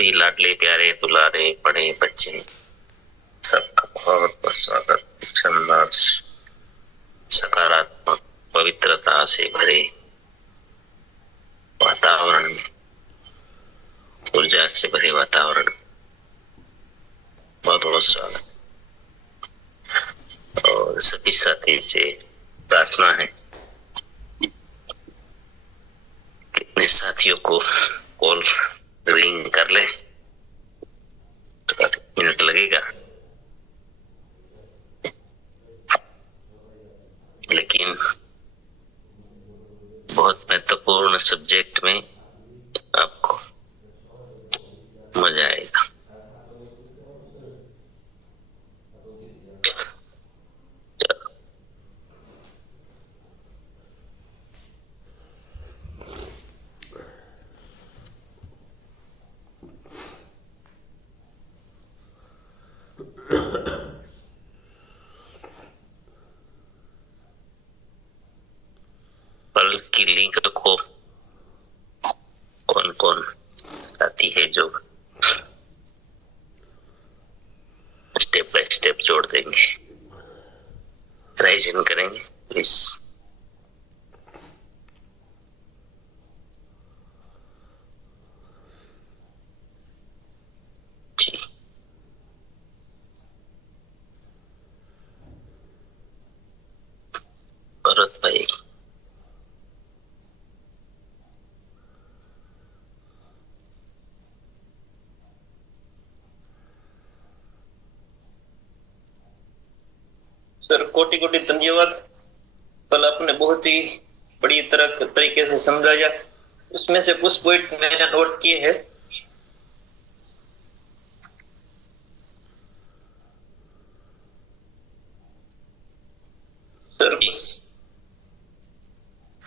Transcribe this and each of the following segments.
सभी लाडले प्यारे दुलारे बड़े बच्चे सबका बहुत बहुत स्वागत। शानदार सकारात्मक पवित्रता से भरे वातावरण, ऊर्जा से भरे वातावरण, बहुत बहुत स्वागत। और सभी साथी से प्रार्थना है कि अपने साथियों को कॉल रिंग कर ले। तो मिनट लगेगा, लेकिन बहुत महत्वपूर्ण सब्जेक्ट में आपको मजा आएगा। कल की लिंक को कौन कौन साथी है जो स्टेप बाय स्टेप जोड़ देंगे, राइज इन करेंगे प्लीज। जी, भरत भाई, सर कोटि कोटि धन्यवाद। कल आपने बहुत ही बड़ी तरीके से समझाया। उसमें से कुछ पॉइंट मैंने नोट किए हैं। सर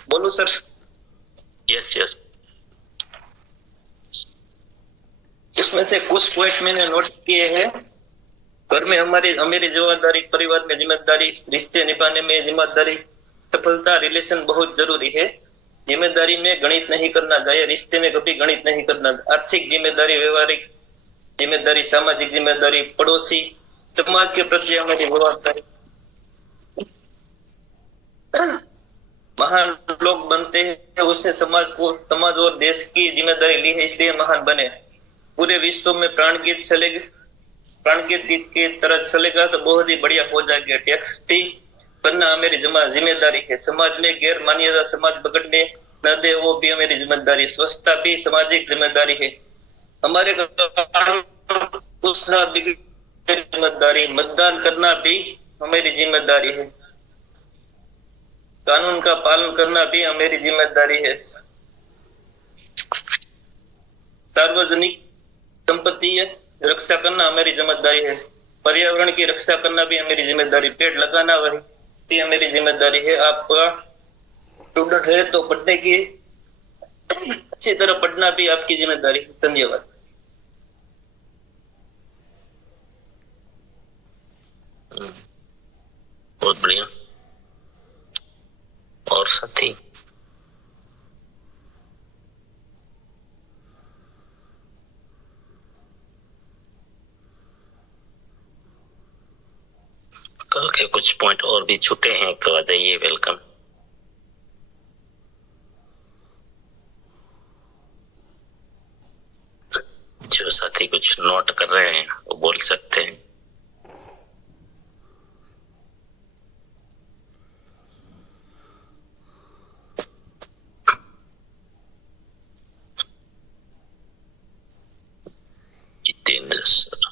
बोलो सर। Yes yes. इसमें से कुछ पॉइंट मैंने नोट किए हैं। घर में हमारी जिम्मेदारी, परिवार में जिम्मेदारी, रिश्ते निभाने में जिम्मेदारी, सफलता रिलेशन बहुत जरूरी है। जिम्मेदारी में गणित नहीं करना चाहिए, रिश्ते में कभी गणित नहीं करना। आर्थिक जिम्मेदारी, व्यवहारिक जिम्मेदारी, सामाजिक जिम्मेदारी, पड़ोसी समाज के प्रति हमारी जवाबदारी। महान लोग बनते हैं उससे समाज और देश की जिम्मेदारी ली है, इसलिए महान बने। पूरे विश्व में प्राणगीत की तरह चलेगा तो बहुत ही बढ़िया हो जाएगा। टैक्स फ्री बनना मेरी जिम्मेदारी है। समाज में गैर मान्यता समाज बिगड़ने न दे, वो भी मेरी जिम्मेदारी। स्वच्छता भी सामाजिक जिम्मेदारी है। हमारे पूछना भी जिम्मेदारी। मतदान करना भी हमारी जिम्मेदारी है। कानून का पालन करना भी हमारी जिम्मेदारी है। सार्वजनिक संपत्ति रक्षा करना हमारी जिम्मेदारी है। पर्यावरण की रक्षा करना भी हमारी जिम्मेदारी। पेड़ लगाना वही हमारी जिम्मेदारी है। आपका स्टूडेंट है तो पढ़ने की अच्छी तरह पढ़ना भी आपकी जिम्मेदारी है। धन्यवाद। बहुत बढ़िया। और साथी कल के कुछ पॉइंट और भी छूटे हैं तो आ जाइए, वेलकम। जो साथी कुछ नोट कर रहे हैं वो बोल सकते हैं। जितेंद्र सर।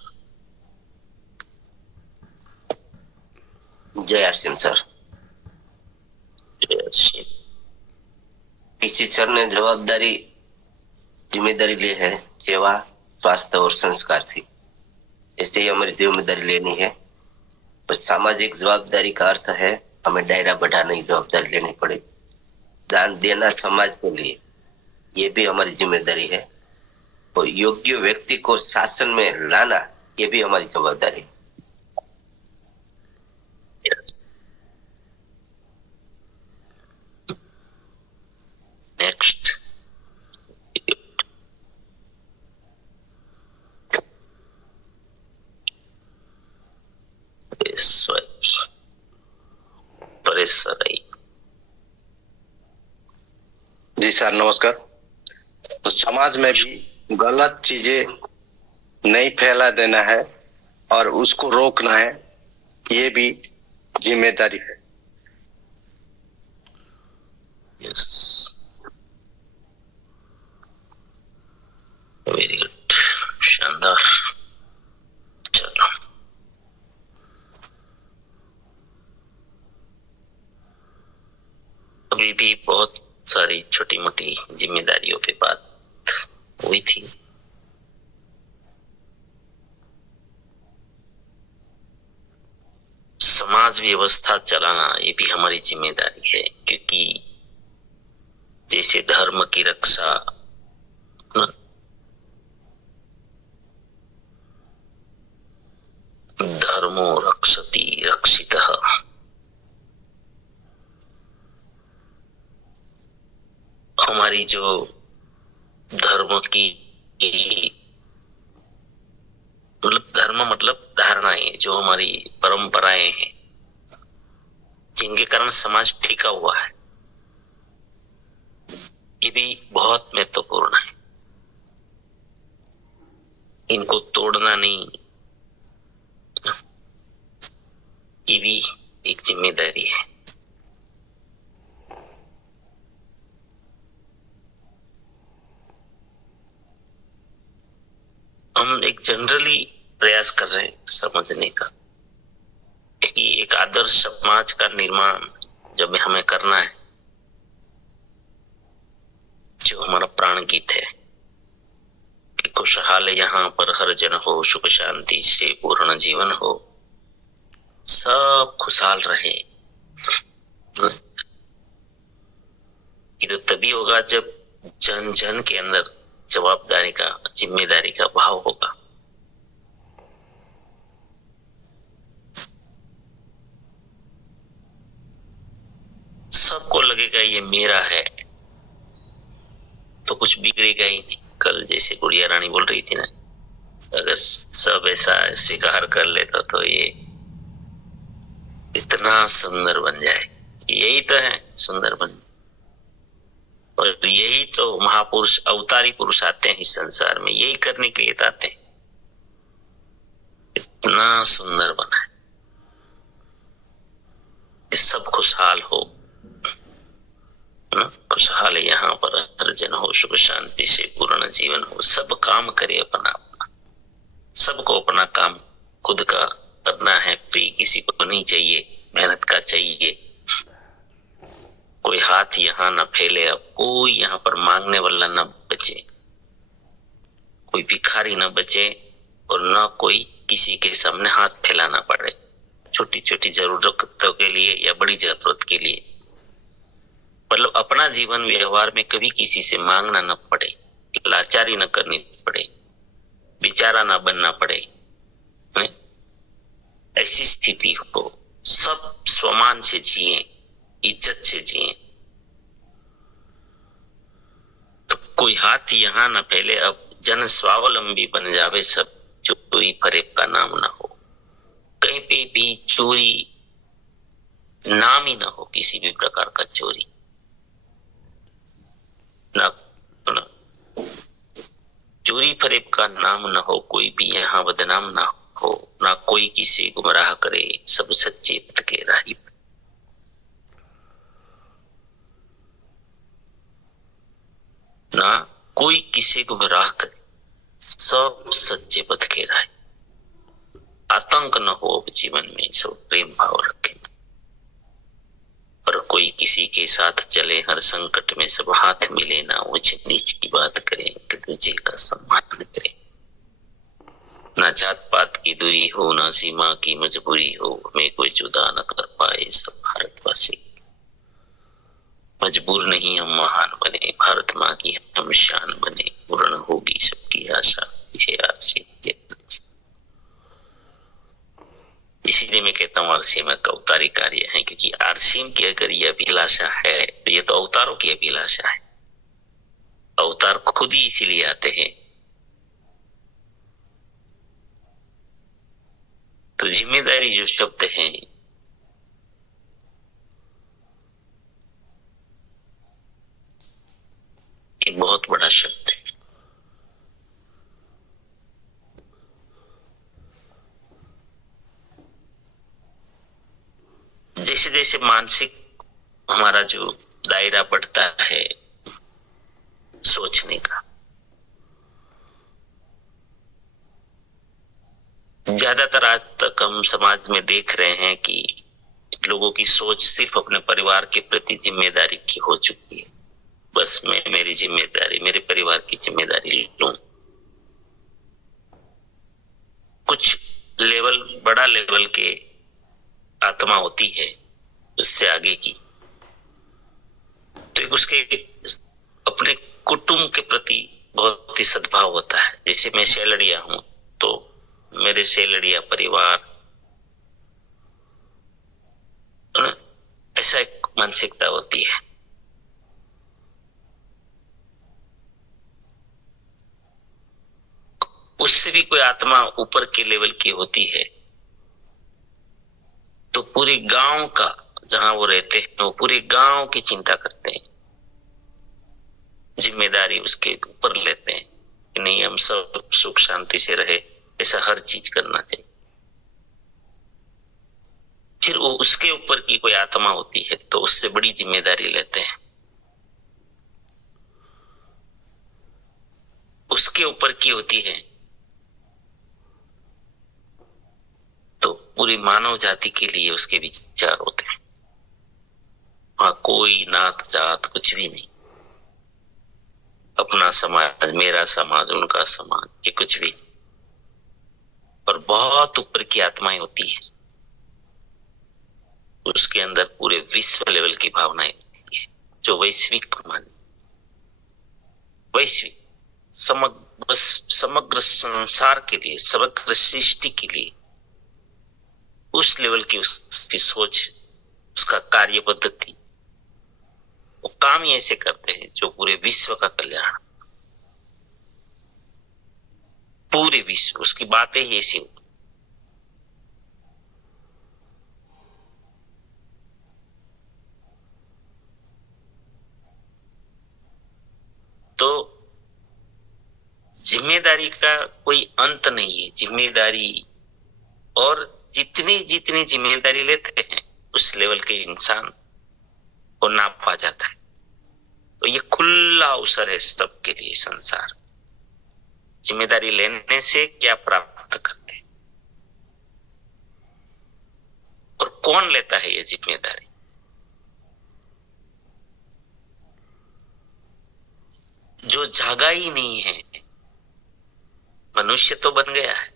जय आसिम सर। जय आसिम। किसी सर ने जिम्मेदारी ली है, सेवा, स्वास्थ्य और संस्कार थी। ऐसे ही हमारी जिम्मेदारी लेनी है। तो सामाजिक जवाबदारी का अर्थ है हमें दायरा बढ़ाने की जवाबदारी लेनी पड़े। दान देना समाज के लिए, ये भी हमारी जिम्मेदारी है। तो योग्य व्यक्ति को शासन में लाना, ये भी हमारी जवाबदारी है। नेक्स्ट नरेश सर आई। जी सर नमस्कार। तो समाज में भी गलत चीजें नहीं फैला देना है और उसको रोकना है, ये भी जिम्मेदारी है। यस, वेरी गुड, शानदार। चलो, अभी भी बहुत सारी छोटी मोटी जिम्मेदारियों पे बात हुई थी। समाज व्यवस्था चलाना ये भी हमारी जिम्मेदारी है, क्योंकि जैसे धर्म की रक्षा धर्मो रक्षति रक्षितः, हमारी जो धर्म की मतलब धर्म मतलब धारणाएं, जो हमारी परंपराएं हैं, जिनके कारण समाज टिका हुआ है, ये भी बहुत महत्वपूर्ण है। इनको तोड़ना नहीं, ये भी एक जिम्मेदारी है। हम एक जनरली प्रयास कर रहे हैं समझने का कि एक आदर्श समाज का निर्माण जब हमें करना है, जो हमारा प्राण गीत है कि खुशहाल यहाँ पर हर जन हो, सुख शांति से पूर्ण जीवन हो, सब खुशहाल रहे। ये तो तभी होगा जब जन जन के अंदर जवाबदारी का, जिम्मेदारी का भाव होगा। सबको लगेगा ये मेरा है तो कुछ बिगड़ेगा ही नहीं। कल जैसे गुड़िया रानी बोल रही थी ना, अगर सब ऐसा स्वीकार कर लेता तो ये इतना सुंदर बन जाए। यही तो है सुंदर बन, और यही तो महापुरुष अवतारी पुरुष आते हैं इस संसार में, यही करने के लिए आते हैं। इतना सुंदर बना है, सब खुशहाल हो, खुशहाल यहाँ पर हर जन हो, सुख शांति से पूर्ण जीवन हो, सब काम करे अपना अपना, सबको अपना काम खुद का करना है, फ्री किसी को नहीं चाहिए, मेहनत का चाहिए। कोई हाथ यहाँ न फैले, अब कोई यहाँ पर मांगने वाला न बचे, कोई भिखारी न बचे, और न कोई किसी के सामने हाथ फैलाना पड़े, छोटी छोटी जरूरतों के लिए या बड़ी जरूरत के लिए। मतलब अपना जीवन व्यवहार में कभी किसी से मांगना न पड़े, लाचारी न करनी पड़े, बेचारा न बनना पड़े, ऐसी स्थिति हो। सब स्वमान से जिए, इज्जत से जिए। तो कोई हाथ यहाँ न फैले, अब जन स्वावलंबी बन जावे सब, चोरी फरेब का नाम ना हो, कहीं पे भी चोरी नाम ही ना हो, किसी भी प्रकार का चोरी ना, चोरी फरेब का नाम ना हो, कोई भी यहाँ बदनाम ना हो, ना कोई किसी गुमराह करे, सब सच्चे पथ के राही। ना कोई किसी को गुमराह करे, सब सच्चे पथ के राही। आतंक न हो अब जीवन में, सब प्रेम भाव रखें। और कोई किसी के साथ चले हर संकट में, सब हाथ मिले, ना ऊंच नीच की बात करें, कि दूसरे का सम्मान करें। ना जात पात की दूरी हो, ना सीमा की मजबूरी हो, हमें कोई जुदा न कर पाए सब भारतवासी। मजबूर नहीं हम महान बने, भारत माँ की हम शान बने, पूर्ण होगी सबकी आशा, यह आरसीएम। इसीलिए मैं कहता हूँ आरसीएम का अवतारी कार्य है, क्योंकि आरसीएम की अगर यह अभिलाषा है तो ये तो अवतारों की अभिलाषा है। अवतार खुद ही इसीलिए आते हैं। तो जिम्मेदारी जो शब्द है, एक बहुत बड़ा शब्द है। जैसे जैसे मानसिक हमारा जो दायरा बढ़ता है सोचने का, ज्यादातर आज तक हम समाज में देख रहे हैं कि लोगों की सोच सिर्फ अपने परिवार के प्रति जिम्मेदारी की हो चुकी है। बस मैं मेरी जिम्मेदारी, मेरे परिवार की जिम्मेदारी लूं। कुछ लेवल, बड़ा लेवल के आत्मा होती है उससे आगे की, तो एक उसके अपने कुटुंब के प्रति बहुत ही सद्भाव होता है। जैसे मैं शेलड़िया हूं तो मेरे शेलड़िया परिवार, ऐसा एक मानसिकता होती है। उससे भी कोई आत्मा ऊपर के लेवल की होती है तो पूरे गांव का, जहां वो रहते हैं वो पूरे गांव की चिंता करते हैं, जिम्मेदारी उसके ऊपर लेते हैं कि नहीं हम सब सुख शांति से रहे, ऐसा हर चीज करना चाहिए। फिर वो उसके ऊपर की कोई आत्मा होती है तो उससे बड़ी जिम्मेदारी लेते हैं। उसके ऊपर की होती है तो पूरी मानव जाति के लिए उसके विचार होते हैं। वहां कोई नात जात कुछ भी नहीं, अपना समाज, मेरा समाज, उनका समाज, ये कुछ भी नहीं। और बहुत ऊपर की आत्माएं होती है, उसके अंदर पूरे विश्व लेवल की भावनाएं होती है, जो वैश्विक मान, वैश्विक समग्र, बस समग्र संसार के लिए, समग्र सृष्टि के लिए उस लेवल की उसकी सोच, उसका कार्य पद्धति, वो काम ही ऐसे करते हैं जो पूरे विश्व का कल्याण, पूरे विश्व, उसकी बातें ही ऐसी होती। तो जिम्मेदारी का कोई अंत नहीं है। जिम्मेदारी, और जितनी जितनी जिम्मेदारी लेते हैं उस लेवल के इंसान को नाप पा जाता है। तो ये खुला अवसर है सबके लिए। संसार जिम्मेदारी लेने से क्या प्राप्त करते हैं और कौन लेता है ये जिम्मेदारी? जो जागा ही नहीं है, मनुष्य तो बन गया है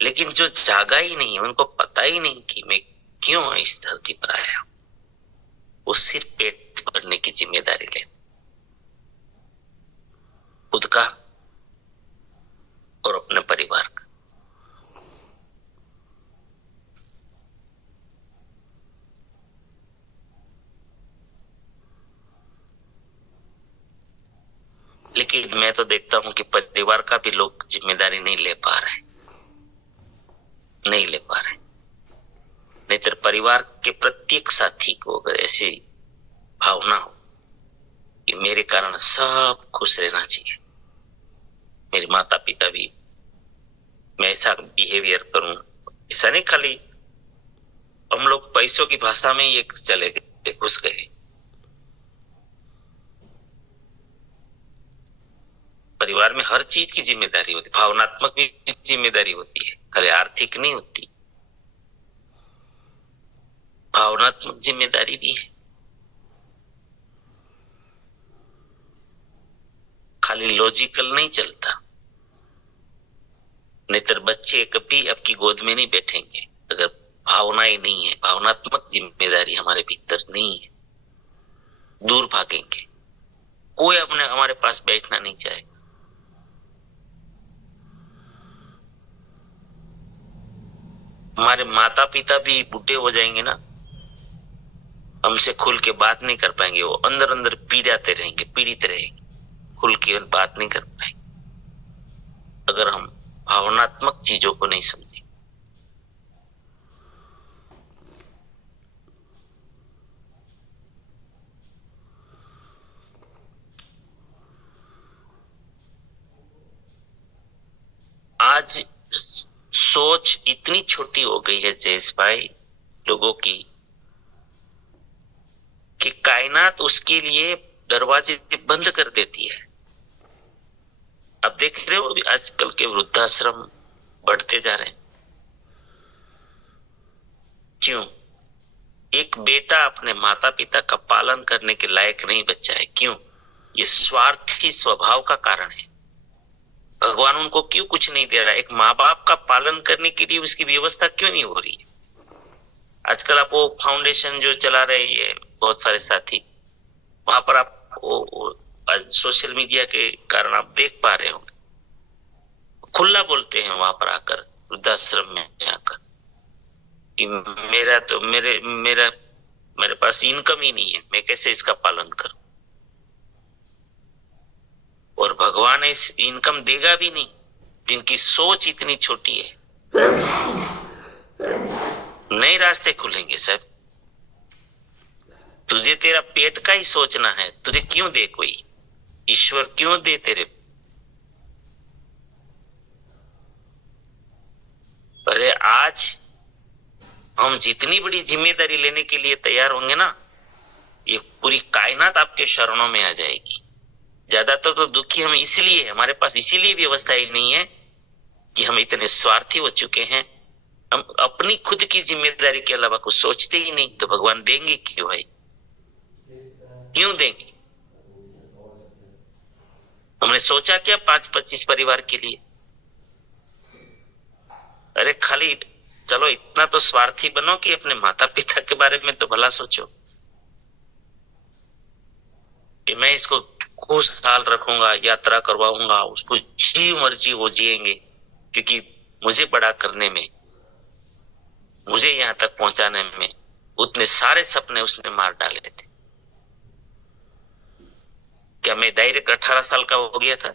लेकिन जो जागा ही नहीं है, उनको पता ही नहीं कि मैं क्यों इस धरती पर आया हूं, वो सिर्फ पेट भरने की जिम्मेदारी ले, खुद का और अपने परिवार का। लेकिन मैं तो देखता हूं कि परिवार का भी लोग जिम्मेदारी नहीं ले पा रहे, नहीं ले पा रहे। नहीं तो परिवार के प्रत्येक साथी को अगर ऐसी भावना हो कि मेरे कारण सब खुश रहना चाहिए, मेरे माता पिता भी, मैं ऐसा बिहेवियर करूं, ऐसा नहीं खाली हम लोग पैसों की भाषा में ये चले गए, घुस गए। परिवार में हर चीज की जिम्मेदारी होती, भावनात्मक भी जिम्मेदारी होती है, खाली आर्थिक नहीं होती, भावनात्मक जिम्मेदारी भी है। खाली लॉजिकल नहीं चलता, नहीं तो बच्चे कभी आपकी गोद में नहीं बैठेंगे अगर भावनाएं नहीं है, भावनात्मक जिम्मेदारी हमारे भीतर नहीं है, दूर भागेंगे। कोई अपने हमारे पास बैठना नहीं चाहेगा। हमारे माता पिता भी बूढ़े हो जाएंगे ना, हमसे खुल के बात नहीं कर पाएंगे, वो अंदर अंदर पीड़ाते रहेंगे, पीड़ित रहेंगे, खुल के बात नहीं कर पाएंगे अगर हम भावनात्मक चीजों को नहीं समझे। आज सोच इतनी छोटी हो गई है जयेश भाई लोगों की कि कायनात उसके लिए दरवाजे बंद कर देती है। अब देख रहे हो आजकल के वृद्धाश्रम बढ़ते जा रहे हैं। क्यों? एक बेटा अपने माता पिता का पालन करने के लायक नहीं बचा है। क्यों? ये स्वार्थी स्वभाव का कारण है। भगवान उनको क्यों कुछ नहीं दे रहा? एक माँ बाप का पालन करने के लिए उसकी व्यवस्था क्यों नहीं हो रही है? आजकल आप वो फाउंडेशन जो चला रहे हैं बहुत सारे साथी, वहां पर आप सोशल मीडिया के कारण आप देख पा रहे हो, खुला बोलते हैं वहां पर आकर, वृद्धाश्रम में आकर कि मेरे पास इनकम ही नहीं है, मैं कैसे इसका पालन करूं? और भगवान इस इनकम देगा भी नहीं, जिनकी सोच इतनी छोटी है। नए रास्ते खुलेंगे साहब। तुझे तेरा पेट का ही सोचना है, तुझे क्यों दे कोई? ईश्वर क्यों दे तेरे? अरे आज हम जितनी बड़ी जिम्मेदारी लेने के लिए तैयार होंगे ना, ये पूरी कायनात आपके शरणों में आ जाएगी। ज्यादातर तो दुखी हम इसलिए, हमारे पास इसीलिए व्यवस्था ही नहीं है कि हम इतने स्वार्थी हो चुके हैं। हम अपनी खुद की जिम्मेदारी के अलावा कुछ सोचते ही नहीं, तो भगवान देंगे क्यों भाई? क्यों देंगे? हमने सोचा क्या 5-25 परिवार के लिए? अरे खाली चलो इतना तो स्वार्थी बनो कि अपने माता पिता के बारे में तो भला सोचो कि मैं इसको खुशहाल रखूंगा, यात्रा करवाऊंगा, उसको जी मर्जी वो जिएंगे, क्योंकि मुझे बड़ा करने में, मुझे यहां तक पहुंचाने में उतने सारे सपने उसने मार डाले थे। क्या मैं डायरेक्ट 18 साल का हो गया था?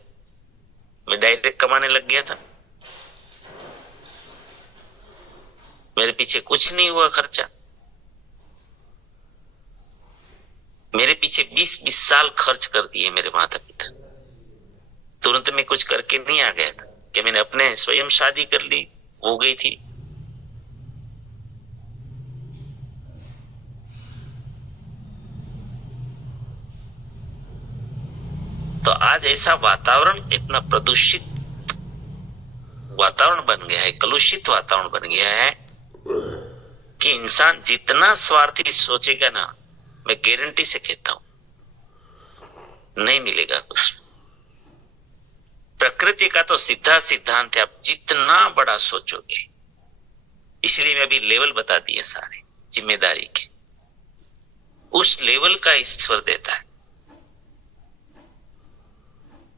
मैं डायरेक्ट कमाने लग गया था? मेरे पीछे कुछ नहीं हुआ खर्चा। मेरे पीछे 20-20 साल खर्च कर दिए मेरे माता पिता। तुरंत में कुछ करके नहीं आ गया था कि मैंने अपने स्वयं शादी कर ली, हो गई थी। तो आज ऐसा वातावरण, इतना प्रदूषित वातावरण बन गया है, कलुषित वातावरण बन गया है कि इंसान जितना स्वार्थी सोचेगा ना, मैं गारंटी से कहता हूं नहीं मिलेगा कुछ। प्रकृति का तो सीधा सिद्धांत है, आप जितना बड़ा सोचोगे, इसलिए मैं अभी लेवल बता दिए सारे जिम्मेदारी के, उस लेवल का ईश्वर देता है।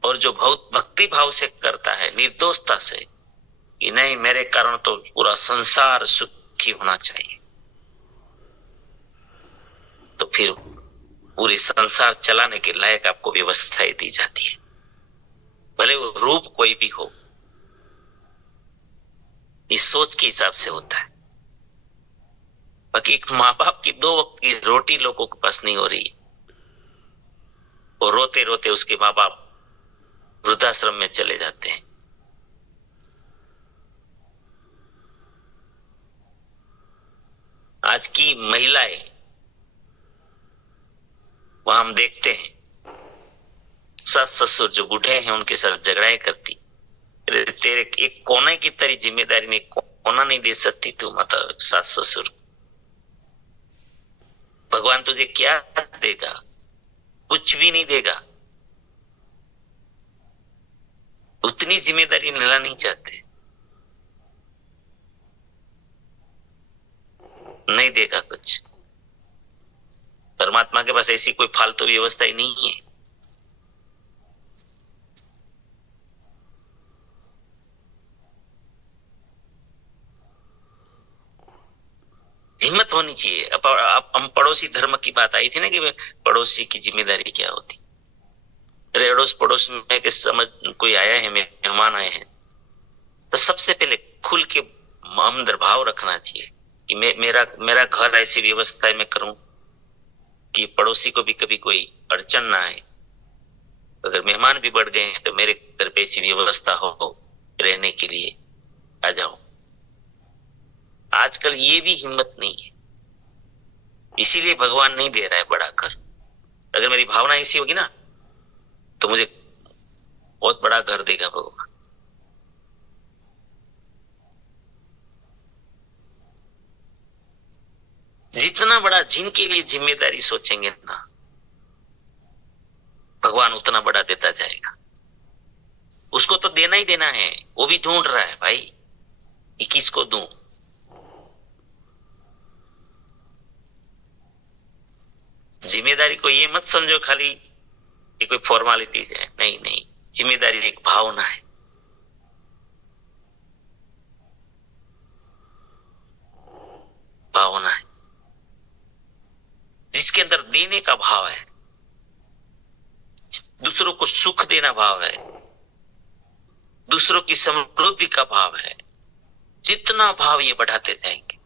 और जो बहुत भक्ति भाव से करता है, निर्दोषता से, कि नहीं मेरे कारण तो पूरा संसार सुखी होना चाहिए, तो फिर पूरी संसार चलाने के लायक आपको व्यवस्थाएं दी जाती है, भले वो रूप कोई भी हो। इस सोच के हिसाब से होता है। बाकी एक माँ बाप की 2 वक्त की रोटी लोगों के पास नहीं हो रही, और रोते रोते उसके माँ बाप वृद्धाश्रम में चले जाते हैं। आज की महिलाएं, वहां हम देखते हैं सास ससुर जो बूढ़े हैं उनके साथ झगड़ाएं करती। तेरे एक कोने की तेरी जिम्मेदारी नहीं, कोना नहीं दे सकती तू माता सास ससुर? भगवान तुझे क्या देगा? कुछ भी नहीं देगा। उतनी जिम्मेदारी लेना नहीं चाहते, नहीं देगा कुछ। परमात्मा के पास ऐसी कोई फालतू व्यवस्था ही नहीं है। हिम्मत होनी चाहिए। अब हम पड़ोसी धर्म की बात आई थी ना कि पड़ोसी की जिम्मेदारी क्या होती। अरे अड़ोस पड़ोस में के समझ कोई आया है, मेहमान आए हैं, तो सबसे पहले खुल के अंदर भाव रखना चाहिए कि मेरा घर ऐसी व्यवस्था में करूं कि पड़ोसी को भी कभी कोई अड़चन ना आए। अगर मेहमान भी बढ़ गए हैं तो मेरे घर पे ऐसी व्यवस्था हो रहने के लिए आ जाओ। आजकल ये भी हिम्मत नहीं है, इसीलिए भगवान नहीं दे रहा है बड़ा घर। अगर मेरी भावना ऐसी होगी ना तो मुझे बहुत बड़ा घर देगा भगवान। जितना बड़ा जिनके लिए जिम्मेदारी सोचेंगे ना, भगवान उतना बड़ा देता जाएगा। उसको तो देना ही देना है, वो भी ढूंढ रहा है भाई कि किसको दूं। जिम्मेदारी को ये मत समझो खाली ये कोई फॉर्मेलिटीज है, नहीं नहीं, जिम्मेदारी एक भावना है। भावना है जिसके अंदर देने का भाव है, दूसरों को सुख देना भाव है, दूसरों की समृद्धि का भाव है। जितना भाव ये बढ़ाते जाएंगे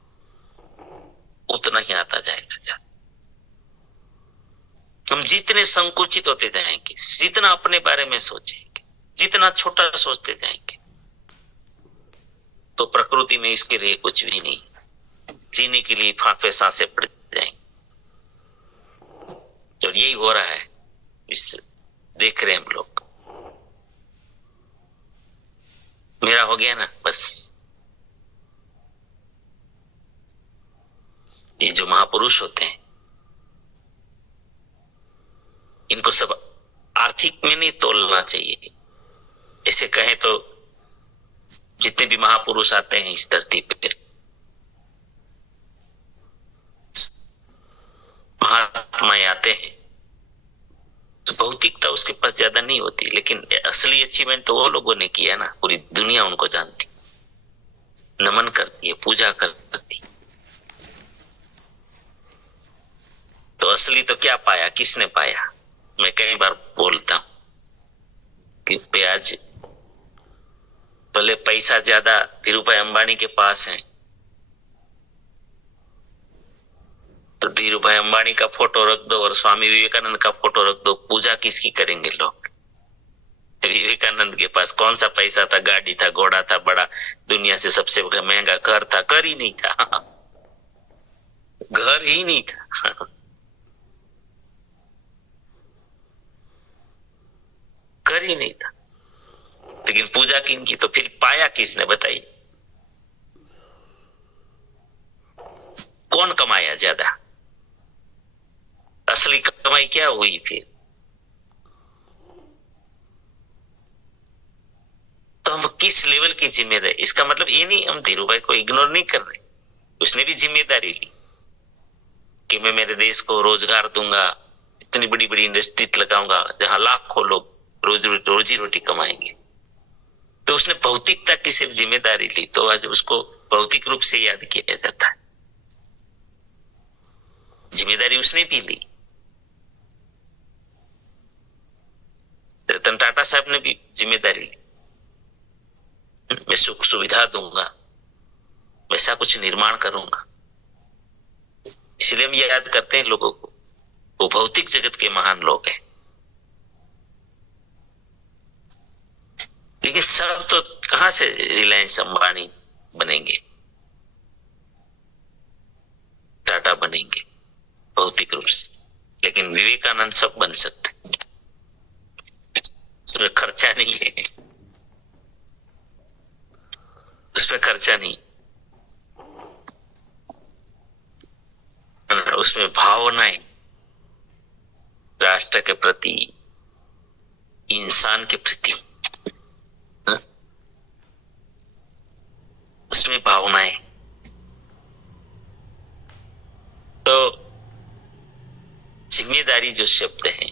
उतना ही आता जाएगा। हम जितने संकुचित होते जाएंगे, जितना अपने बारे में सोचेंगे, जितना छोटा सोचते जाएंगे, तो प्रकृति में इसके लिए कुछ भी नहीं, जीने के लिए फांफे सांसें पड़ जाएंगे। और यही हो रहा है, इस देख रहे हैं हम लोग। मेरा हो गया ना बस। ये जो महापुरुष होते हैं इनको सब आर्थिक में नहीं तोलना चाहिए। ऐसे कहें तो जितने भी महापुरुष आते हैं इस धरती पे, महात्माएं आते हैं, तो भौतिकता उसके पास ज्यादा नहीं होती, लेकिन असली अचीवमेंट तो वो लोगों ने किया ना। पूरी दुनिया उनको जानती, नमन करती है, पूजा करती। तो असली तो क्या पाया, किसने पाया? मैं कई बार बोलता हूं कि प्याज भले पैसा ज्यादा धीरूभाई अंबानी के पास है, तो धीरूभाई अंबानी का फोटो रख दो और स्वामी विवेकानंद का फोटो रख दो, पूजा किसकी करेंगे लोग? विवेकानंद के पास कौन सा पैसा था, गाड़ी था, घोड़ा था, बड़ा दुनिया से सबसे महंगा घर था? घर ही नहीं था, घर ही नहीं था, घर ही नहीं था। लेकिन पूजा किनकी? तो फिर पाया किसने बताइए? कौन कमाया ज्यादा? असली कमाई क्या हुई फिर? तो हम किस लेवल की जिम्मेदारी? इसका मतलब ये नहीं हम धीरूभाई को इग्नोर नहीं कर रहे, उसने भी जिम्मेदारी ली कि मैं मेरे देश को रोजगार दूंगा, इतनी बड़ी बड़ी इंडस्ट्री लगाऊंगा जहां लाखों लोग रोजी रोटी कमाएंगे। तो उसने भौतिकता की सिर्फ जिम्मेदारी ली, तो आज उसको भौतिक रूप से याद किया जाता है। जिम्मेदारी उसने भी ली। रतन टाटा साहब ने भी जिम्मेदारी ली, मैं सुख सुविधा दूंगा, वैसा कुछ निर्माण करूंगा। इसलिए हम याद करते हैं लोगों को, वो भौतिक जगत के महान लोग हैं। लेकिन सब तो कहां से रिलायंस अंबानी बनेंगे, टाटा बनेंगे भौतिक रूप से, लेकिन विवेकानंद सब बन सकते, उसमें खर्चा नहीं है, उसमें खर्चा नहीं, उसमें भावनाएं राष्ट्र के प्रति, इंसान के प्रति, उसमें भावनाएं। तो जिम्मेदारी जो शब्द है,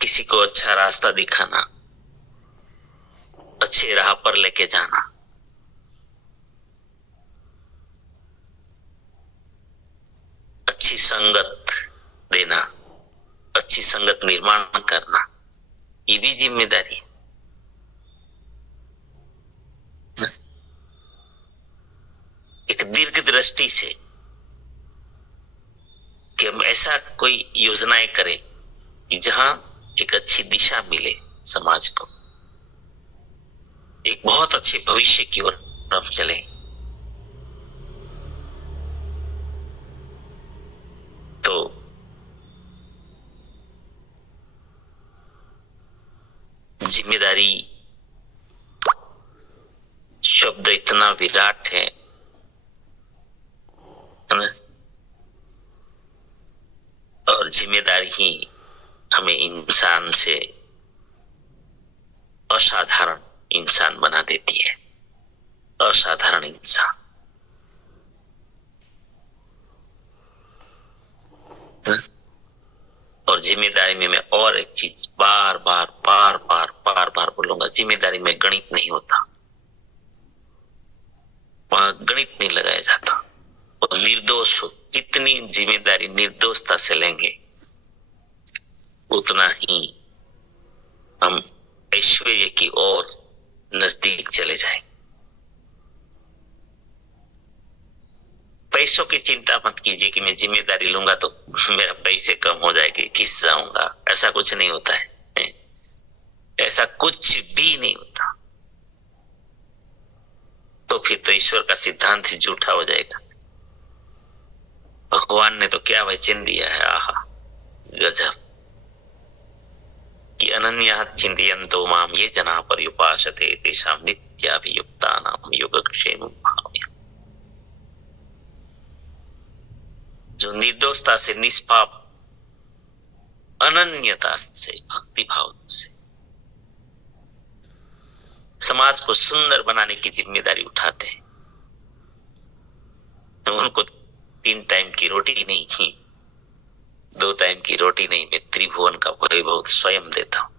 किसी को अच्छा रास्ता दिखाना, अच्छे राह पर लेके जाना, अच्छी संगत देना, अच्छी संगत निर्माण करना, ये भी जिम्मेदारी है। एक दीर्घ दृष्टि से कि हम ऐसा कोई योजनाएं करें कि जहां एक अच्छी दिशा मिले, समाज को एक बहुत अच्छे भविष्य की ओर हम चले। तो जिम्मेदारी शब्द इतना विराट है ना, और जिम्मेदारी ही हमें इंसान से असाधारण इंसान बना देती है, असाधारण इंसान। और जिम्मेदारी में मैं और एक चीज बार बार बोलूंगा, जिम्मेदारी में गणित नहीं होता, वहां गणित नहीं लगाया जाता। और निर्दोष हो, जितनी जिम्मेदारी निर्दोषता से लेंगे उतना ही हम ऐश्वर्य की ओर नजदीक चले जाएंगे। पैसों की चिंता मत कीजिए कि मैं जिम्मेदारी लूंगा तो मेरा पैसे कम हो जाएंगे, किस जाऊंगा, ऐसा कुछ नहीं होता है। ऐसा कुछ भी नहीं होता। तो फिर तो ईश्वर का सिद्धांत ही झूठा हो जाएगा। भगवान ने तो क्या वचन दिया है, आहा गजब, कि अनन्या चिंतयन्तो माम ये जना पर्युपासते तेषां नित्याभियुक्तानां योगक्षेमं भावयामि। जो निर्दोषता से, निष्पाप अनन्यता से, भक्ति भाव से समाज को सुंदर बनाने की जिम्मेदारी उठाते हैं, उनको 3 टाइम की रोटी नहीं, 2 टाइम की रोटी नहीं, मैं त्रिभुवन का वैभव स्वयं देता हूं।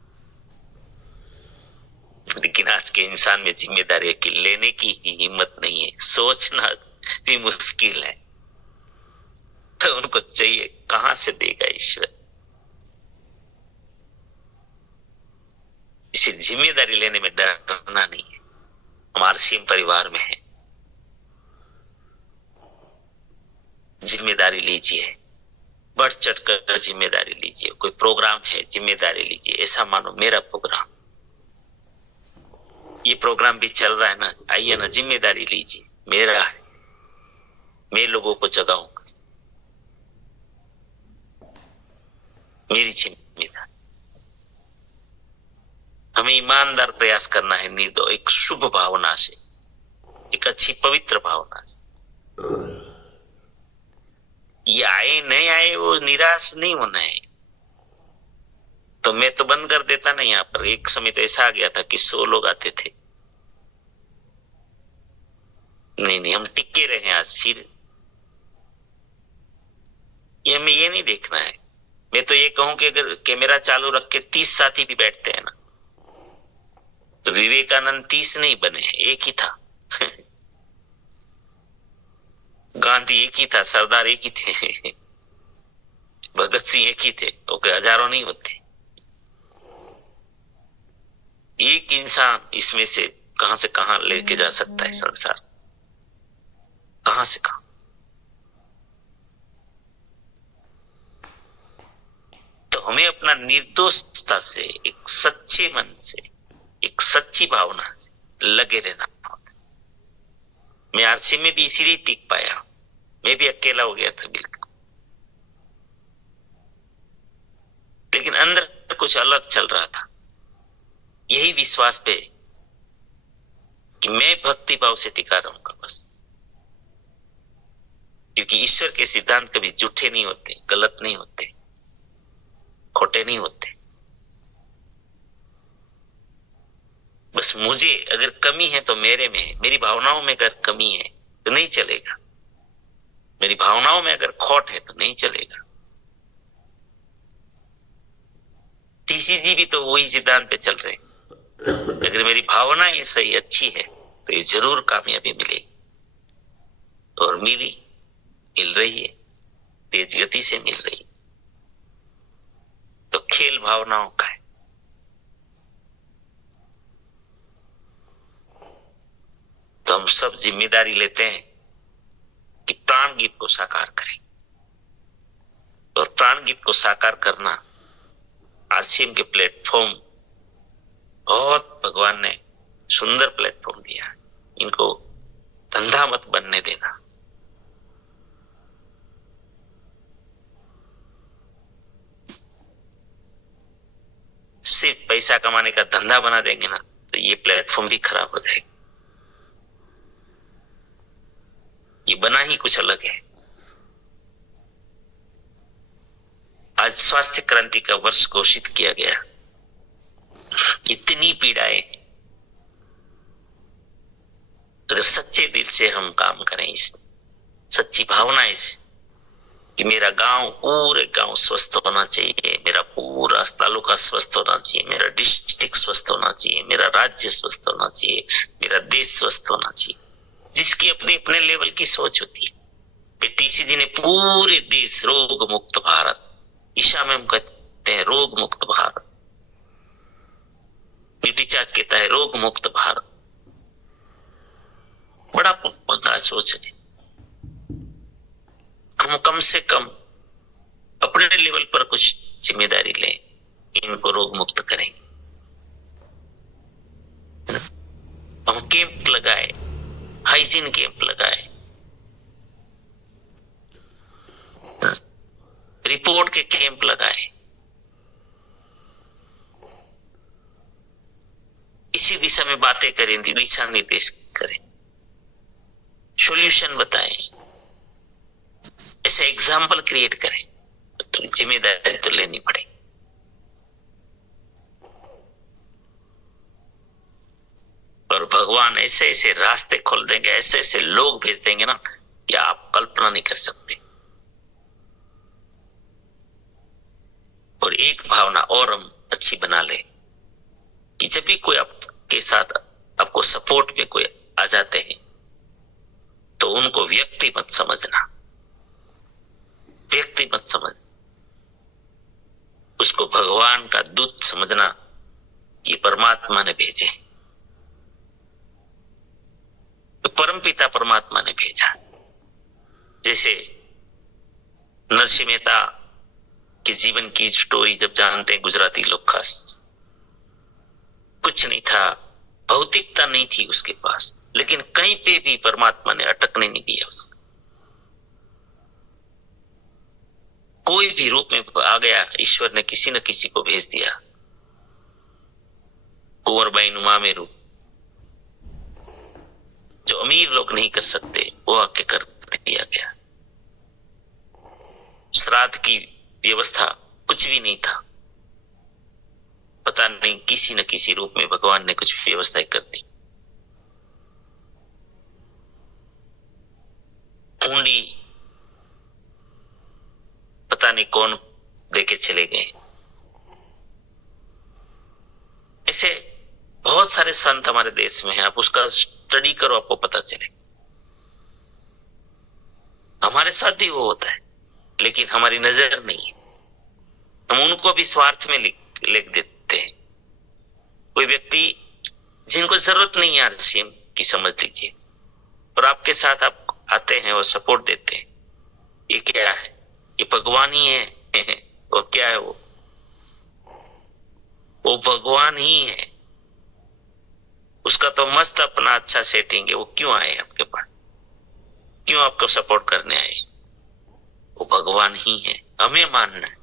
लेकिन आज के इंसान में जिम्मेदारी की लेने की ही हिम्मत नहीं है, सोचना भी मुश्किल है। तो उनको चाहिए, कहां से देगा ईश्वर। इसे जिम्मेदारी लेने में डरना नहीं है। हम आरसीएम परिवार में है, जिम्मेदारी लीजिए, बढ़ चढ़ कर जिम्मेदारी लीजिए। कोई प्रोग्राम है, जिम्मेदारी लीजिए। ऐसा मानो मेरा प्रोग्राम, ये प्रोग्राम भी चल रहा है ना, आइए ना, जिम्मेदारी लीजिए, मेरा है, मैं लोगों को जगाऊंगा, मेरी जिम्मेदारी। हमें ईमानदार प्रयास करना है, निर्दो एक शुभ भावना से, एक अच्छी पवित्र भावना से। ये आए नहीं आए वो निराश नहीं होना है। तो मैं तो बंद कर देता ना यहाँ पर। एक समय तो ऐसा आ गया था कि 100 लोग आते थे। नहीं, हम टिके रहे आज फिर। ये हमें ये नहीं देखना है। मैं तो ये कहूं कि अगर कैमरा चालू रख के 30 साथी भी बैठते हैं ना, तो विवेकानंद 30 नहीं बने, एक ही था। गांधी एक ही था, सरदार एक ही थे, भगत सिंह एक ही थे, तो क्या हजारों नहीं होते। एक इंसान इसमें से कहां लेके जा सकता है संसार, कहां से कहां। तो हमें अपना निर्दोषता से, एक सच्चे मन से, एक सच्ची भावना से लगे रहना होता। मैं आरसी में भी इसीलिए टिक पाया। मैं भी अकेला हो गया था बिल्कुल, लेकिन अंदर कुछ अलग चल रहा था। यही विश्वास पे कि मैं भक्ति भाव से टिका रहूंगा बस, क्योंकि ईश्वर के सिद्धांत कभी झूठे नहीं होते, गलत नहीं होते, खोटे नहीं होते। बस मुझे अगर कमी है तो मेरे में, मेरी भावनाओं में अगर कमी है तो नहीं चलेगा, मेरी भावनाओं में अगर खोट है तो नहीं चलेगा। टीसीजी भी तो वही सिद्धांत पे चल रहे हैं। अगर मेरी भावना ये सही अच्छी है तो ये जरूर कामयाबी मिलेगी, और मिल रही है, तेज गति से मिल रही है। तो खेल भावनाओं का है। तो हम सब जिम्मेदारी लेते हैं कि प्राण गीत को साकार करें, और प्राण गीत को साकार करना आरसीएम के प्लेटफॉर्म बहुत भगवान ने सुंदर प्लेटफॉर्म दिया, इनको धंधा मत बनने देना। सिर्फ पैसा कमाने का धंधा बना देंगे ना तो ये प्लेटफॉर्म भी खराब हो जाएगा। ये बना ही कुछ अलग है। आज स्वास्थ्य क्रांति का वर्ष घोषित किया गया। इतनी पीड़ाएं, अगर सच्चे दिल से हम काम करें, इस सच्ची भावनाएं से कि मेरा गांव, पूरे गांव स्वस्थ होना चाहिए, मेरा पूरा तालुका स्वस्थ होना चाहिए, मेरा डिस्ट्रिक्ट स्वस्थ होना चाहिए, मेरा राज्य स्वस्थ होना चाहिए, मेरा देश स्वस्थ होना चाहिए, जिसकी अपने अपने लेवल की सोच होती है। टीसी जी ने पूरे देश रोग मुक्त भारत, ईशा में हम कहते हैं रोग मुक्त भारत, नीति चार्ज कहता है रोग मुक्त भारत। बड़ा बड़ा सोच है। हम कम से कम अपने लेवल पर कुछ जिम्मेदारी लें, इनको रोग मुक्त करें। हम कैंप लगाए, हाइजीन कैंप लगाए, रिपोर्ट के कैंप लगाए, इसी दिशा में बातें करें, दिशा निर्देश करें, सॉल्यूशन बताएं, ऐसे एग्जाम्पल क्रिएट करें, तो जिम्मेदारी तो लेनी पड़ेगी। और भगवान ऐसे ऐसे रास्ते खोल देंगे, ऐसे ऐसे लोग भेज देंगे ना कि आप कल्पना नहीं कर सकते। और एक भावना और हम अच्छी बना ले कि जब भी कोई आपके साथ, आपको सपोर्ट में कोई आ जाते हैं तो उनको व्यक्ति मत समझना, व्यक्ति मत समझ, उसको भगवान का दूत समझना कि परमात्मा ने भेजे, तो परमपिता परमात्मा ने भेजा। जैसे नरसिंह मेहता के जीवन की स्टोरी जब जानते हैं गुजराती लोग खास, कुछ नहीं था, भौतिकता नहीं थी उसके पास, लेकिन कहीं पे भी परमात्मा ने अटकने नहीं दिया उसे। कोई भी रूप में आ गया, ईश्वर ने किसी न किसी को भेज दिया। कुंवरबाई नुमा में रूप, जो अमीर लोग नहीं कर सकते वो आके कर दिया गया। श्राद्ध की व्यवस्था कुछ भी नहीं था, पता नहीं किसी न किसी रूप में भगवान ने कुछ व्यवस्थाएं कर दी। हुंडी पता नहीं कौन देके चले गए। ऐसे बहुत सारे संत हमारे देश में हैं, आप उसका स्टडी करो, आपको पता चले। हमारे साथ भी वो होता है, लेकिन हमारी नजर नहीं है, हम उनको भी स्वार्थ में लिख देते हैं। कोई व्यक्ति जिनको जरूरत नहीं है आरसीएम की, समझ लीजिए, और आपके साथ आप आते हैं और सपोर्ट देते हैं, ये क्या है? ये भगवान ही है। और क्या है वो भगवान ही है। उसका तो मस्त अपना अच्छा सेटिंग है, वो क्यों आए आपके पास, क्यों आपको सपोर्ट करने आए? वो भगवान ही है। हमें मानना है,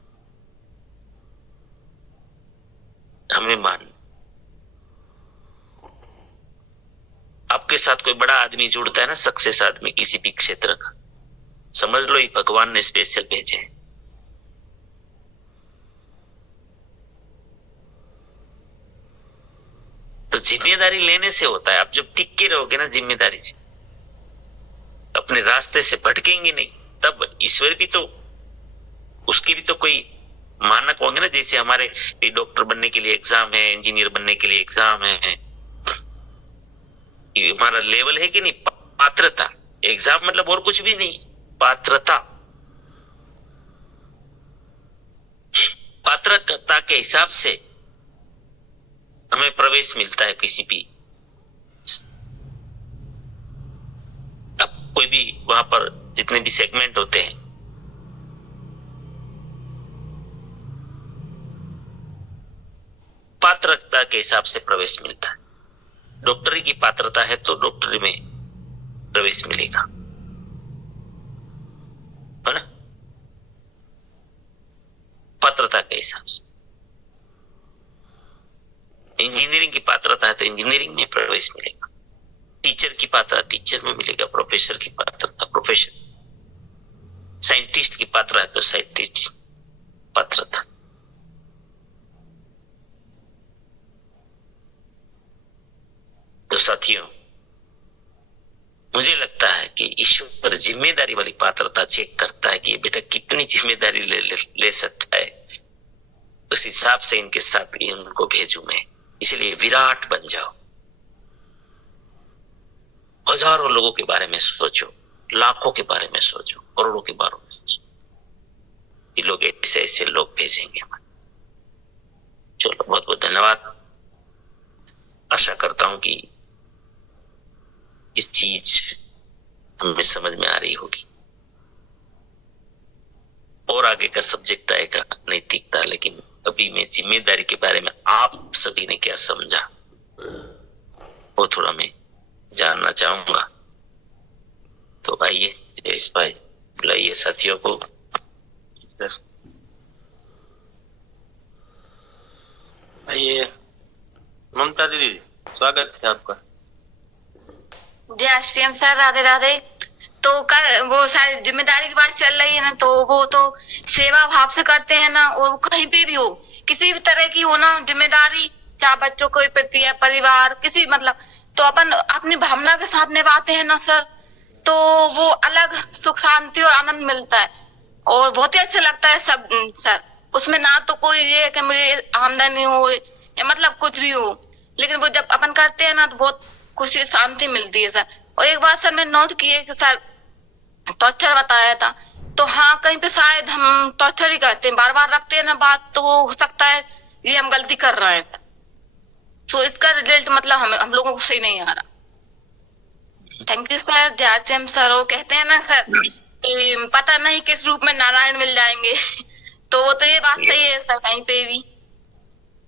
हमें मानना। आपके साथ कोई बड़ा आदमी जुड़ता है ना, सक्सेस आदमी किसी भी क्षेत्र का, समझ लो ये भगवान ने स्पेशल भेजे हैं। तो जिम्मेदारी लेने से होता है। आप जब टिके रहोगे ना जिम्मेदारी से, अपने रास्ते से भटकेंगे नहीं, तब ईश्वर भी तो, उसके भी तो कोई मानक होंगे ना। जैसे हमारे डॉक्टर बनने के लिए एग्जाम है, इंजीनियर बनने के लिए एग्जाम है, हमारा लेवल है कि नहीं, पात्रता। एग्जाम मतलब और कुछ भी नहीं, पात्रता। पात्रता के हिसाब से हमें प्रवेश मिलता है किसी भी। अब कोई भी वहां पर जितने भी सेगमेंट होते हैं, पात्रता के हिसाब से प्रवेश मिलता है। डॉक्टरी की पात्रता है तो डॉक्टरी में प्रवेश मिलेगा, है ना, पात्रता के हिसाब से। इंजीनियरिंग की पात्रता है तो इंजीनियरिंग में प्रवेश मिलेगा, टीचर की पात्रता टीचर में मिलेगा, प्रोफेसर की पात्रता प्रोफेसर, साइंटिस्ट की पात्रता है तो साइंटिस्ट पात्रता। तो साथियों, मुझे लगता है कि ईश्वर जिम्मेदारी वाली पात्रता चेक करता है कि ये बेटा कितनी जिम्मेदारी ले सकता है, उस हिसाब से इनके साथ इनको भेजू मैं। इसलिए विराट बन जाओ, हजारों लोगों के बारे में सोचो, लाखों के बारे में सोचो, करोड़ों के बारे में सोचो। ये लोग ऐसे ऐसे लोग भेजेंगे। चलो, बहुत बहुत धन्यवाद। आशा करता हूं कि इस चीज हमें समझ में आ रही होगी। और आगे का सब्जेक्ट आएगा नैतिकता, लेकिन अभी मैं जिम्मेदारी के बारे में आप सभी ने क्या समझा वो थोड़ा मैं जानना चाहूंगा। तो आइए जयेश भाई, बुलाइए साथियों को। आइए ममता दीदी, स्वागत है आपका। जय श्री राम सर, राधे राधे। तो कर वो सारी जिम्मेदारी की बात चल रही है ना, तो वो तो सेवा भाव से करते हैं ना, और कहीं पे भी हो, किसी भी तरह की हो ना जिम्मेदारी, चाहे बच्चों को प्रति है, परिवार किसी मतलब, तो अपन अपनी भावना के साथ निभाते हैं ना सर, तो वो अलग सुख शांति और आनंद मिलता है और बहुत ही अच्छा लगता है सब सर। उसमें ना तो कोई ये है कि मुझे आमदनी हो या मतलब कुछ भी हो, लेकिन वो जब अपन करते हैं ना तो बहुत खुशी शांति मिलती है सर। और एक बात सर मैं नोट किए कि सर टॉर्चर बताया था, तो हाँ कहीं पे शायद हम टॉर्चर ही करते हैं, बार बार रखते हैं ना बात, तो हो सकता है ये हम गलती कर रहे हैं सर। तो इसका रिजल्ट मतलब हम लोगों को सही नहीं आ रहा। Thank you sir. जय सर, वो कहते हैं ना सर कि पता नहीं किस रूप में नारायण मिल जाएंगे तो वो तो ये बात सही है सर कहीं पे भी।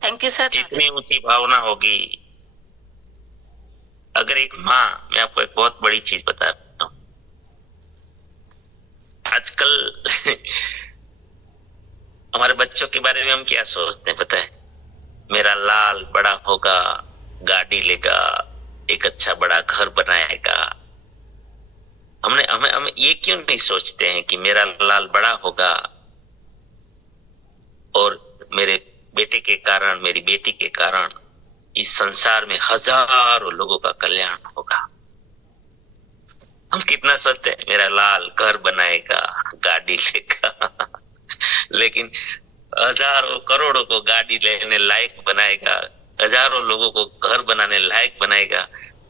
Thank you sir. जितनी ऊंची भावना होगी, अगर एक माँ, मैं आपको एक बहुत बड़ी चीज बता रहा हूँ, आजकल हमारे बच्चों के बारे में हम क्या सोचते हैं पता है? मेरा लाल बड़ा होगा, गाड़ी लेगा, एक अच्छा बड़ा घर बनाएगा। हम ये क्यों नहीं सोचते हैं कि मेरा लाल बड़ा होगा और मेरे बेटे के कारण, मेरी बेटी के कारण इस संसार में हजारों लोगों का कल्याण होगा। हम कितना सोचते हैं मेरा लाल घर बनाएगा, गाड़ी लेगा लेकिन हजारों करोड़ों को गाड़ी लेने लायक बनाएगा, हजारों लोगों को घर बनाने लायक बनाएगा,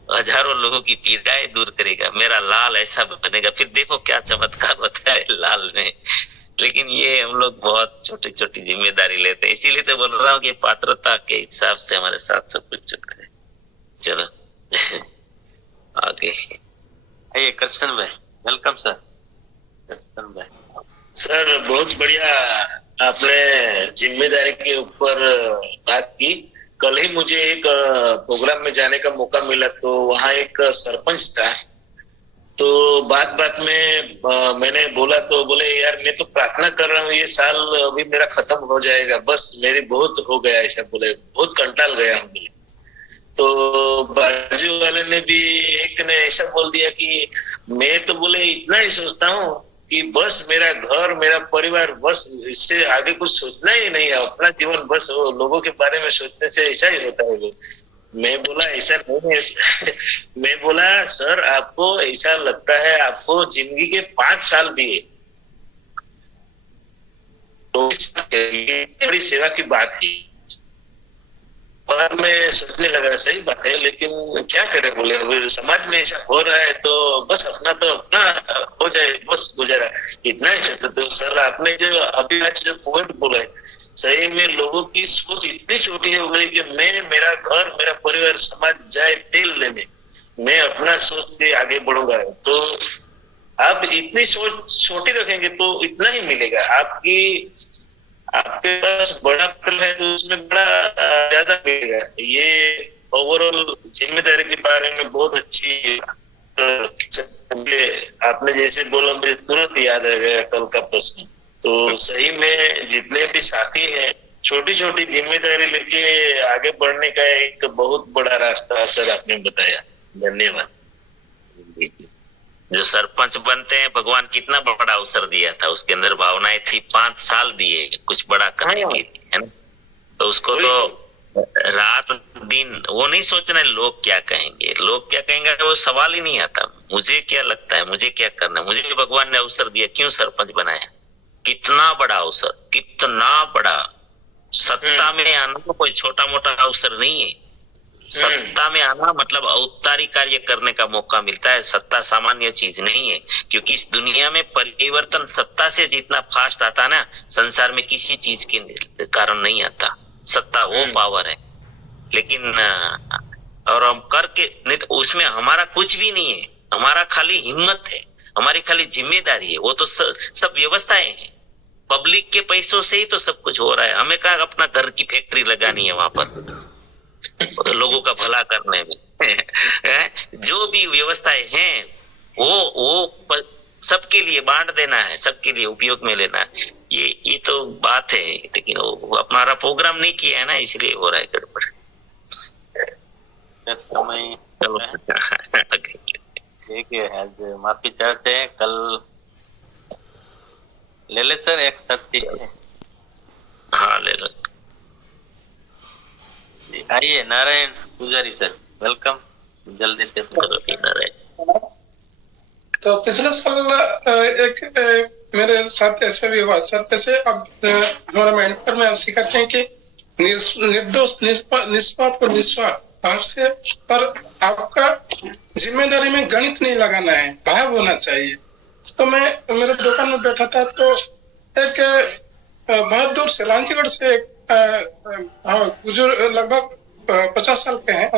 हजारों लोगों की पीड़ाएं दूर करेगा, मेरा लाल ऐसा बनेगा। फिर देखो क्या चमत्कार होता है लाल में। लेकिन ये हम लोग बहुत छोटी छोटी जिम्मेदारी लेते हैं। इसीलिए तो बोल रहा हूँ कि पात्रता के हिसाब से हमारे साथ सब कुछ चल रहा है। चलो आगे आइए कृष्ण भाई, वेलकम सर। कृष्ण भाई सर, बहुत बढ़िया आपने जिम्मेदारी के ऊपर बात की। कल ही मुझे एक प्रोग्राम में जाने का मौका मिला, तो वहाँ एक सरपंच था, तो बात बात में मैंने बोला तो बोले यार मैं तो प्रार्थना कर रहा हूँ ये साल अभी मेरा खत्म हो जाएगा, बस मेरी बहुत हो गया, ऐसा बोले, बहुत कंटाल गया हूँ बोले। तो बाजू वाले ने भी एक ने ऐसा बोल दिया कि मैं तो बोले इतना ही सोचता हूँ कि बस मेरा घर, मेरा परिवार, बस इससे आगे कुछ सोचना ही नहीं है, अपना जीवन बस वो लोगों के बारे में सोचने से ऐसा ही होता है वो। मैं बोला ऐसा नहीं है मैं बोला सर आपको ऐसा लगता है आपको जिंदगी के 5 साल दिए, तो बड़ी सेवा की बात थी। और मैं सोचने लगा सही बात है, लेकिन क्या करें बोले, अभी समाज में ऐसा हो रहा है तो बस अपना तो अपना हो जाए, बस गुजारा, इतना ही सोचते। तो सर आपने जो अभी आज जो पॉइंट बोला है, सही में लोगों की सोच इतनी छोटी हो गई कि मैं, मेरा घर, मेरा परिवार, समाज जाए तेल लेने, मैं अपना सोच के आगे बढ़ूंगा। तो आप इतनी सोच छोटी रखेंगे तो इतना ही मिलेगा। आपके पास बड़ा फल है तो उसमें बड़ा ज्यादा लगेगा। ये ओवरऑल जिम्मेदारी के बारे में बहुत अच्छी आपने जैसे बोला, मुझे तुरंत याद आ गया कल का प्रश्न। तो सही में जितने भी साथी हैं, छोटी छोटी जिम्मेदारी लेके आगे बढ़ने का एक बहुत बड़ा रास्ता सर आपने बताया, धन्यवाद। जो सरपंच बनते हैं, भगवान कितना बड़ा अवसर दिया था, उसके अंदर भावनाएं थी, 5 साल दिए कुछ बड़ा करने के लिए, है ना। तो उसको तो रात दिन वो नहीं सोचना है लोग क्या कहेंगे, लोग क्या कहेंगे वो सवाल ही नहीं आता। मुझे क्या लगता है, मुझे क्या करना है, मुझे भगवान ने अवसर दिया, क्यों सरपंच बनाया। कितना बड़ा अवसर, कितना बड़ा। सत्ता में आना कोई छोटा मोटा अवसर नहीं है। सत्ता में आना मतलब औपचारिक कार्य करने का मौका मिलता है। सत्ता सामान्य चीज नहीं है, क्योंकि इस दुनिया में परिवर्तन सत्ता से जितना फास्ट आता है ना, संसार में किसी चीज के कारण नहीं आता। सत्ता वो पावर है, लेकिन और हम करके नहीं तो उसमें हमारा कुछ भी नहीं है, हमारा खाली हिम्मत है, हमारी खाली जिम्मेदारी है। वो तो सब व्यवस्थाएं हैं, पब्लिक के पैसों से ही तो सब कुछ हो रहा है। हमें कहा अपना घर की फैक्ट्री लगानी है वहां पर लोगों का भला करने में जो भी व्यवस्थाएं हैं वो सबके लिए बांट देना है, सबके लिए उपयोग में लेना है। ये तो बात है, लेकिन वो हमारा प्रोग्राम नहीं किया है ना, इसलिए हो रहा है गड़बड़। देखिए आज माफी चाहते हैं, कल ले ले सर एक सत्य। हाँ ले लो। आइए नारायण पुजारी सर, वेलकम। जल्दी से तो पिछले साल एक मेरे साथ ऐसा भी हुआ सर। जैसे अब हमारा मेंटर में आप सिखाते हैं कि निर्दोष निष्पाप और निस्वार्थ भाव से, पर आपका जिम्मेदारी में गणित नहीं लगाना है, भाव होना चाहिए। तो मैं मेरे दुकान में बैठा था, तो एक बहुत दूर से लांचीगढ़ से बुजुर्ग लगभग 50 साल के हैं,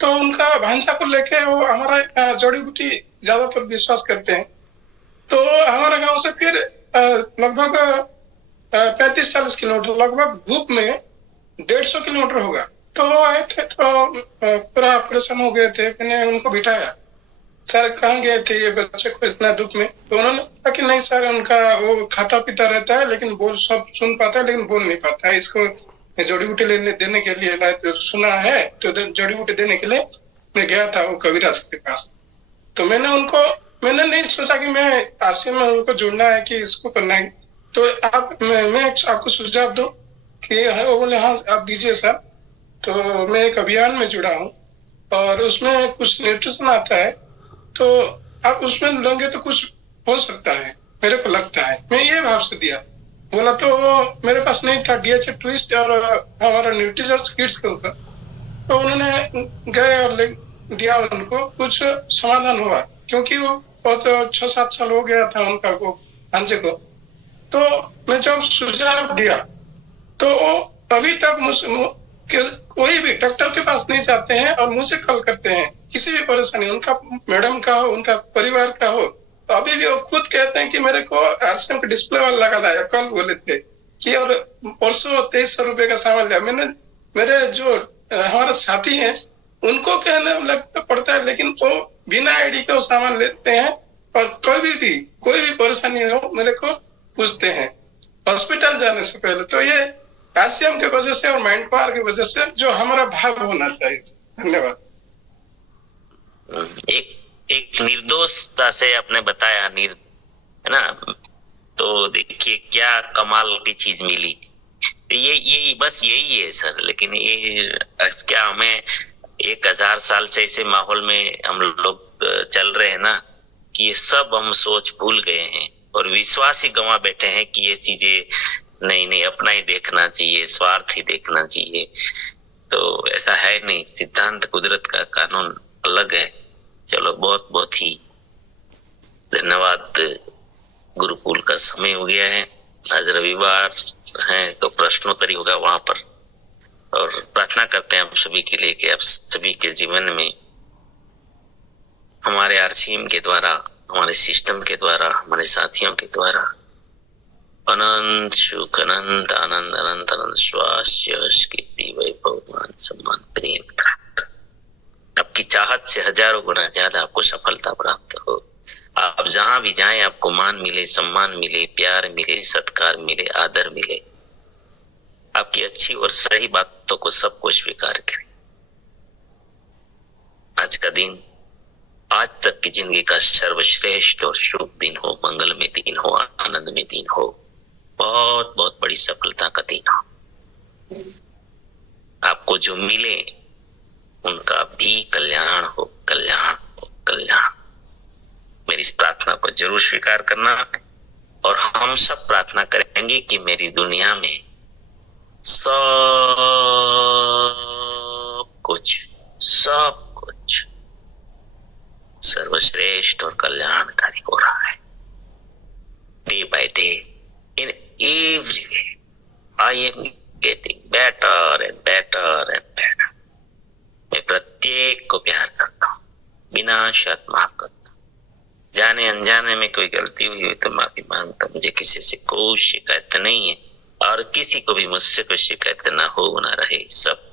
तो उनका भांजा को लेके वो हमारा जड़ी बूटी ज्यादातर विश्वास करते हैं। तो हमारे गांव से फिर लगभग 35-40 किलोमीटर, लगभग धूप में 150 किलोमीटर होगा, तो वो आए थे। तो पूरा ऑपरेशन हो गए थे, मैंने उनको बिठाया, सर कहाँ गए थे ये बच्चे को इतना धूप में। तो उन्होंने कहा कि नहीं सर, उनका वो खाता पीता रहता है, लेकिन बोल सब सुन पाता है लेकिन बोल नहीं पाता है। इसको जड़ी बूटी देने के लिए तो सुना है, तो जड़ी बूटी देने के लिए मैं गया था वो कविराज के पास। तो मैंने नहीं सोचा कि मैं आरसीएम में उनको जुड़ना है कि इसको करना है। तो मैं आपको सुझाव दूं कि वो बोले हाँ आप दीजिए सर। तो मैं एक अभियान में जुड़ा हूँ और उसमें कुछ न्यूट्रिशन आता है, तो आप उसमें लोगे तो कुछ हो सकता है, मेरे को लगता है। मैं ये भाव से दिया, बोला तो मेरे पास नहीं था DHA ट्विस्ट और हमारा न्यूट्रिजर्स किड्स के ऊपर। तो उन्होंने गए और दिया, उनको कुछ समाधान हुआ, क्योंकि वो बहुत 6-7 साल हो गया था उनका वो भांजे को। तो मैं जब सुझाव दिया तो वो अभी तक कोई भी डॉक्टर के पास नहीं जाते हैं और मुझे कॉल करते हैं, किसी भी परेशानी, उनका मैडम का हो, उनका परिवार का हो। तो अभी भी वो खुद कहते हैं कि मेरे को आरसीएम का डिस्प्ले वाला लगा लाया, कल बोले थे कि और परसों 2300 रुपए का सामान लिया। मैंने मेरे जो हमारे साथी हैं उनको कहने लगता पड़ता है, लेकिन वो बिना आईडी के वो सामान लेते हैं और कोई भी परेशानी हो मेरे को पूछते हैं हॉस्पिटल जाने से पहले। तो ये आरसीएम के वजह से और माइंड पावर की वजह से जो हमारा भाव होना चाहिए। धन्यवाद। एक निर्दोषता से आपने बताया, है ना। तो देखिए क्या कमाल की चीज मिली। ये बस यही है सर। लेकिन ये क्या हमें 1000 साल से ऐसे माहौल में हम लोग चल रहे हैं ना, कि ये सब हम सोच भूल गए हैं और विश्वास ही गंवा बैठे हैं कि ये चीजें नहीं अपना ही देखना चाहिए, स्वार्थ ही देखना चाहिए। तो ऐसा है नहीं, सिद्धांत कुदरत का कानून अलग है। चलो बहुत बहुत ही धन्यवाद। गुरुकुल का समय हो गया है, आज रविवार है तो प्रश्नोत्तरी होगा वहां पर। और प्रार्थना करते हैं हम सभी के लिए कि आप सभी के जीवन में हमारे आरसीएम के द्वारा, हमारे सिस्टम के द्वारा, हमारे साथियों के द्वारा अनंत सुख, अनंत आनंद, अनंत अनंत स्वास्थ्य, कीर्ति, वैभव, हजारों गुना ज्यादा आपको सफलता प्राप्त हो। आप जहां भी जाएं आपको मान मिले, सम्मान मिले, प्यार मिले, सत्कार मिले, आदर मिले। आपकी अच्छी और सही बातों को सबको स्वीकार करें। आज का दिन आज तक की जिंदगी का सर्वश्रेष्ठ और शुभ दिन हो, मंगलमय दिन हो, आनंदमय दिन हो, बहुत बहुत बड़ी सफलता का दिन हो। आपको जो मिले उनका भी कल्याण हो, कल्याण हो, कल्याण। मेरी इस प्रार्थना को जरूर स्वीकार करना और हम सब प्रार्थना करेंगे कि मेरी दुनिया में सब कुछ सर्वश्रेष्ठ और कल्याणकारी हो रहा है। Day by day in every way I am getting better and better and better. मैं प्रत्येक को प्यार करता हूँ, बिना शर्त माफ करता हूँ। जाने अनजाने में कोई गलती हुई हो तो माफी मांगता। मुझे किसी से कोई शिकायत नहीं है और किसी को भी मुझसे कोई शिकायत ना हो ना रहे। सब